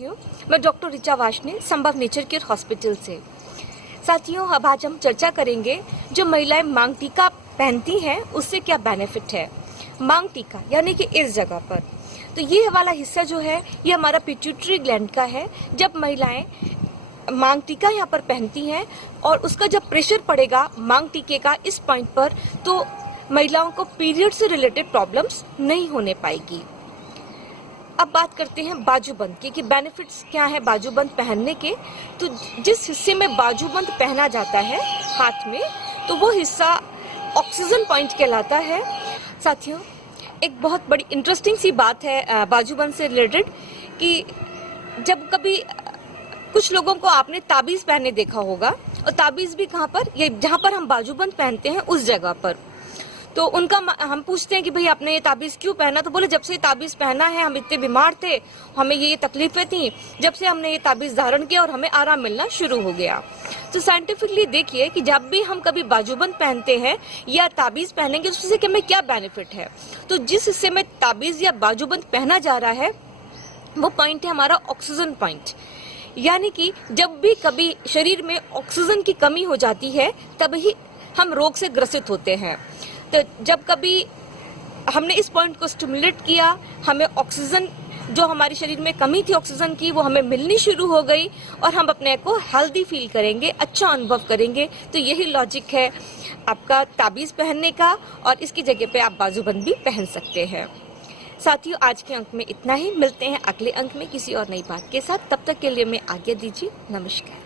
साथियों, मैं डॉक्टर ऋचा वार्ष्णेय संभव नेचर केयर हॉस्पिटल से। साथियों, अब आज हम चर्चा करेंगे जो महिलाएं मांग टीका पहनती हैं उससे क्या बेनिफिट है। मांग टीका यानी कि इस जगह पर तो ये वाला हिस्सा जो है ये हमारा पिट्यूटरी ग्लैंड का है। जब महिलाएं मांग टीका यहाँ पर पहनती हैं और उसका जब प्रेशर पड़ेगा मांग टीके का इस पॉइंट पर तो महिलाओं को पीरियड से रिलेटेड प्रॉब्लम्स नहीं होने पाएगी। अब बात करते हैं बाजूबंद की कि बेनिफिट्स क्या है बाजूबंद पहनने के। तो जिस हिस्से में बाजूबंद पहना जाता है हाथ में तो वो हिस्सा ऑक्सीजन पॉइंट कहलाता है। साथियों, एक बहुत बड़ी इंटरेस्टिंग सी बात है बाजूबंद से रिलेटेड कि जब कभी कुछ लोगों को आपने ताबीज पहने देखा होगा और ताबीज भी कहाँ पर, ये जहाँ पर हम बाजूबंद पहनते हैं उस जगह पर। तो उनका हम पूछते हैं कि भाई आपने ये ताबीज क्यों पहना, तो बोले जब से ये ताबीज पहना है हम इतने बीमार थे, हमें ये तकलीफें थी, जब से हमने ये ताबीज धारण किया और हमें आराम मिलना शुरू हो गया। तो साइंटिफिकली देखिए कि जब भी हम कभी बाजूबंद पहनते हैं या ताबीज पहनेंगे तो उससे हमें क्या बेनिफिट है। तो जिस हिस्से में ताबीज या बाजूबंद पहना जा रहा है वो पॉइंट है हमारा ऑक्सीजन पॉइंट। यानी कि जब भी कभी शरीर में ऑक्सीजन की कमी हो जाती है तभी हम रोग से ग्रसित होते हैं। तो जब कभी हमने इस पॉइंट को स्टिमुलेट किया, हमें ऑक्सीजन जो हमारे शरीर में कमी थी ऑक्सीजन की वो हमें मिलनी शुरू हो गई और हम अपने को हेल्दी फील करेंगे, अच्छा अनुभव करेंगे। तो यही लॉजिक है आपका ताबीज पहनने का और इसकी जगह पे आप बाजूबंद भी पहन सकते हैं। साथियों, आज के अंक में इतना ही। मिलते हैं अगले अंक में किसी और नई बात के साथ। तब तक के लिए मैं आज्ञा दीजिए। नमस्कार।